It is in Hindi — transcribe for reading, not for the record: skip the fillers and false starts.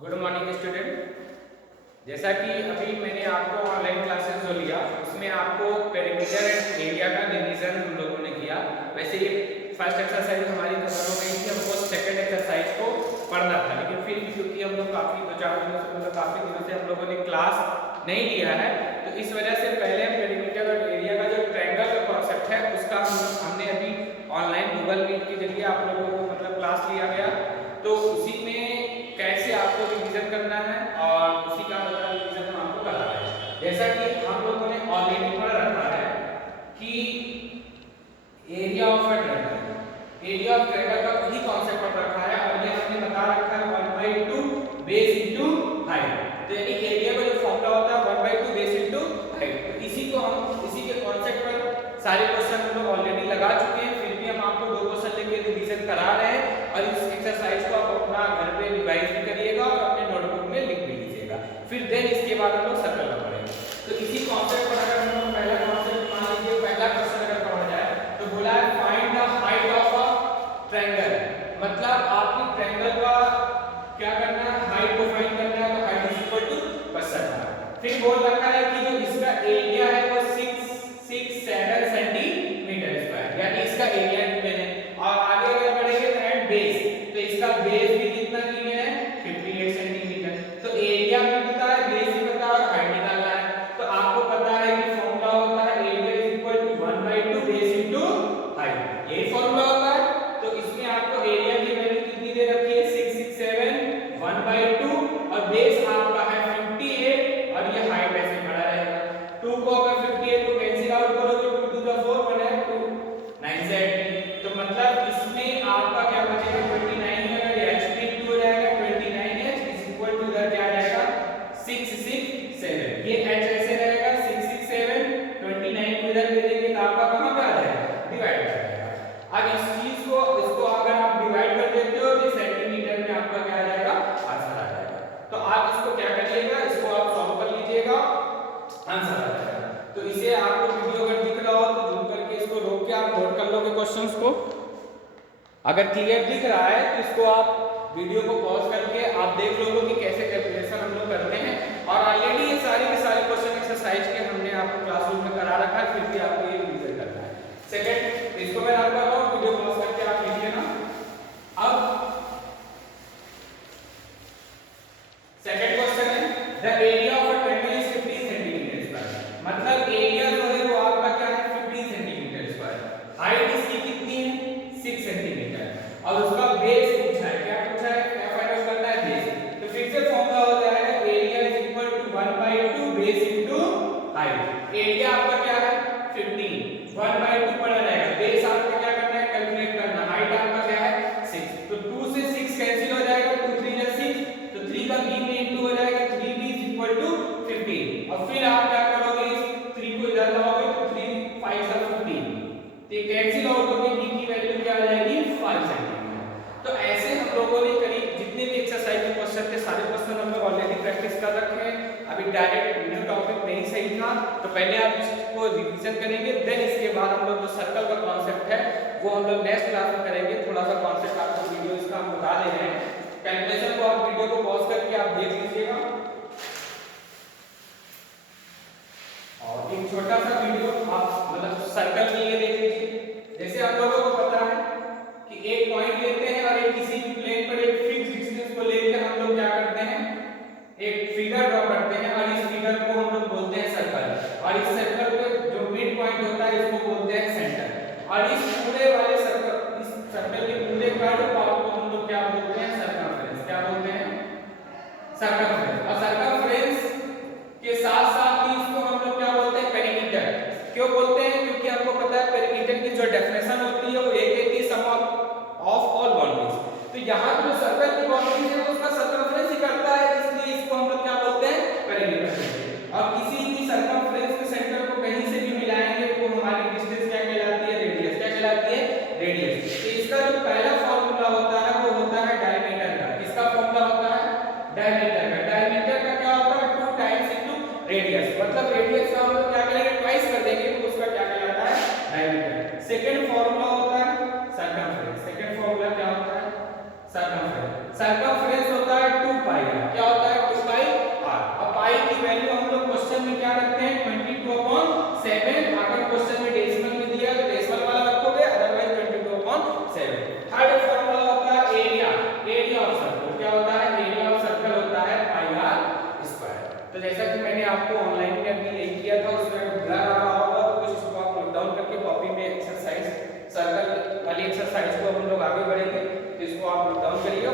Good morning student. जैसा कि अभी मैंने आपको ऑनलाइन क्लासेस जो लिया उसमें आपको पेरीमीटर एंड एरिया का डिवीजन हम लोगों ने किया। वैसे ये फर्स्ट एक्सरसाइज हमारी खत्म हो गई थी, हमको सेकंड एक्सरसाइज को पढ़ना था, लेकिन फिर क्योंकि हम लोग काफ़ी काफ़ी दिनों से हम लोगों ने क्लास नहीं लिया है, तो इस वजह से पहले पेरीमीटर और एरिया का जो ट्रायंगल का कॉन्सेप्ट है उसका हमने अभी ऑनलाइन गूगल मीट के जरिए आप लोगों को क्लास लिया गया। तो उसी में कैसे आपको रिवीजन करना है और उसी का रिवीजन हम आपको करा रहे हैं। जैसा कि हम लोगों ने ऑलरेडी पढ़ रखा है कि एरिया ऑफ अ ट्रायंगल का वही कॉन्सेप्ट पढ़ रखा है और ये हमने बता रखा है 1/2 बेस इनटू हाइट। तो यानी एरिया का जो फॉर्मूला होता है 1/2 बेस इनटू हाइट। तो इसी के कॉन्सेप्ट पर सारे क्वेश्चन हम लोग ऑलरेडी लगा चुके हैं, फिर भी हम आपको 2 क्वेश्चन लेके रिवीजन करा रहे हैं और इस एक्सरसाइज को आप अपना घर पे रिवाइज भी करिएगा और अपने नोटबुक में लिख भी लीजिएगा। फिर देन इसके बाद हम लोग सर्कल का पढ़ेंगे। तो इसी कॉन्सेप्ट पर अगर हम लोग पहला कॉन्सेप्ट मान लीजिए, पहला क्वेश्चन अगर पढ़ा जाए तो बोला है find the height of a triangle. मतलब आपकी ट्रायंगल का क्या करना है, हाइट को फाइंड करना है। तो हाइट इज इक्वल टू 50। फिर बोल रखा है कि जो इसका एरिया है वो 667 सेंटीमीटर स्क्वायर, यानी इसका एरिया गिवन है। और आगे अगर बढ़ेंगे तो एंड बेस, तो इसका बेस भी कितना गिवन है 58 सेंटीमीटर। तो एरिया भी पता है, बेस भी पता है और हाइट निकालना है। तो आपको पता है कि फॉर्मूला होता है area is equal to 1/2 base into height, यही फॉर्मूला होता है। तो इसमें आपको एरिया की वैल्यू कितनी दे रखी है 667 1/2 और बेस आपका है 58 और ये हाइट ऐसे खड़ा रहेगा। 2 को अगर 58 को कैंसिल आउट करोगे 2 टू द 4 1 है 2 9 से 18। तो मतलब इसमें आपका क्या बचेगा 29 है। अगर h स्प्लिट हो जाएगा 29h इज इक्वल टू इधर क्या आ जाएगा 667। ये h ऐसे रहेगा 667 29 को इधर ले लेंगे तो आपका कहां पे आ जाएगा डिवाइड कर जाएगा। अब इस चीज को इसको अगर आप डिवाइड कर देते हो तो सेंटीमीटर में आपका क्या आ जाएगा आंसर आ जाएगा। तो आप इसको क्या करिएगा, इसको आप सॉल्व कर लीजिएगा, आंसर आ जाएगा। तो इसे आपको वीडियो अगर दिख रहा हो तो जूम करके इसको रोक के आप नोट कर लोगे क्वेश्चंस को। अगर क्लियर दिख रहा है तो इसको आप वीडियो को पॉज करके आप देख लोगे कि कैसे कैलकुलेशन हम लोग करते हैं। और ऑलरेडी ये सारे के सारे क्वेश्चन एक्सरसाइज के हमने आपको क्लासरूम में करा रखा है, फिर भी आपको ये रिवीजन करना है। सेकंड, इसको मैं आपको कर रहा हूं, वीडियो पॉज करके आप लिखिए ना। अब सेकंड क्वेश्चन है the area of a triangle is 15 centimetre square. मतलब एरिया जो है वो आपका क्या है 15 सेंटीमीटर स्क्वायर। हाइट इसकी कितनी है 6 सेंटीमीटर और उसका बेस पूछा है। क्या पूछा है, क्या फाइंड आउट करना है बेस। तो फिर से फॉर्मूला हो जाएगा area is equal to 1/2 base into height. Area आपका क्या है 15, 1/2 पड़ा जाएगा, बेस आपका क्या करना है कैलकुलेट करना, हाइट आपका क्या है 6। तो 2 से 6 कैंसिल हो जाएगा, 2 3 जा 6, तो 3 का b में इनटू हो जाएगा 3b इज इक्वल टू 15। और फिर आप क्या करोगे इस 3 को इधर लाओगे तो 3 5 सा 15, तो ये कैंसिल आउट होके b की वैल्यू क्या आ जाएगी 5 सेंटीमीटर। तो ऐसे हम लोगों ने करीब जितने भी एक्सरसाइज के क्वेश्चन थे सारे क्वेश्चन हम लोग ऑलरेडी प्रैक्टिस कर रखे हैं। अभी डायरेक्ट न्यू टॉपिक नहीं सही था, तो पहले आप इसको रिवीजन करेंगे, देन इसके बाद हम लोग जो सर्कल का कॉन्सेप्ट है वो हम लोग नेक्स्ट क्लास में करेंगे। थोड़ा सा कॉन्सेप्ट आपको वीडियो इसका हम बता दे रहे हैं। कैलकुलेशन को आप वीडियो को पॉज करके आप देख लीजिएगा और एक छोटा सा वीडियो आप मतलब सर्कल के लिए देख लीजिए। जैसे आप लोगों को पता है कि एक पॉइंट लेते हैं और एक किसी भी प्लेन पर एक फिक्स डिस्टेंस को लेकर हम लोग क्या करते हैं एक फिगर ड्रॉ करते हैं और इस फिगर को हम लोग बोलते हैं सर्कल। और इस सर्कल पे जो मिड पॉइंट होता है इसको बोलते हैं सेंटर। और इस पूरे वाले सर्कल, इस सर्कल के पूरे कर्व पार्ट को हम लोग क्या बोलते हैं सर्कमफ्रेंस। क्या बोलते हैं सर्कमफ्रेंस। और सर्कमफ्रेंस के साथ साथ ही इसको हम लोग क्या बोलते हैं पेरीमीटर। क्यों बोलते हैं, क्योंकि हमको पता है पेरीमीटर की जो डेफिनेशन होती है वो एक होती है सम ऑफ ऑल बाउंड्रीज। तो यहाँ पे जो सर्कल की बाउंड्रीज है उसका सर्कमफ्रेंस ही करता है, इसलिए इसको हम लोग क्या बोलते हैं पेरीमीटर। और किसी भी सर्कमफ्रेंस के सेंटर को कहीं से भी मिलाएंगे तो हमारी डिस्टेंस क्या कहलाती है रेडियस। क्या कहलाती है रेडियस। तो इसका जो पहला फार्मूला होता है वो होता है डायमीटर का। किसका फार्मूला होता है डायमीटर का। डायमीटर का क्या होता है 2 टाइम्स इनटू रेडियस। मतलब रेडियस का हम लोग क्या करेंगे ट्वाइस कर देंगे तो उसका क्या कहलाता है डायमीटर। सेकंड फार्मूला होता है सर्कमफ्रेंस। सेकंड फार्मूला क्या होता है सर्कमफ्रेंस। सर्कमफ्रेंस होता है 2 पाई r। क्या होता है 2 पाई r। अब पाई की वैल्यू हम लोग क्वेश्चन में क्या रखते हैं 22/7। अगर क्वेश्चन में डेसिमल में दिया तो डेसिमल वाला रखोगे, अदरवाइज 22/7। थर्ड फॉर्मूला होता है एरिया, एरिया ऑफ सर्कल। क्या होता है एरिया ऑफ सर्कल होता है पाई r स्क्वायर। तो जैसा कि मैंने आपको ऑनलाइन में अभी एक किया था, उसमें ब्लर आ रहा होगा तो कुछ इसको आप नोट डाउन करके कॉपी में एक्सरसाइज सर्कल वाली एक्सरसाइज को हम लोग आगे बढ़ेंगे, तो इसको आप नोट डाउन करिए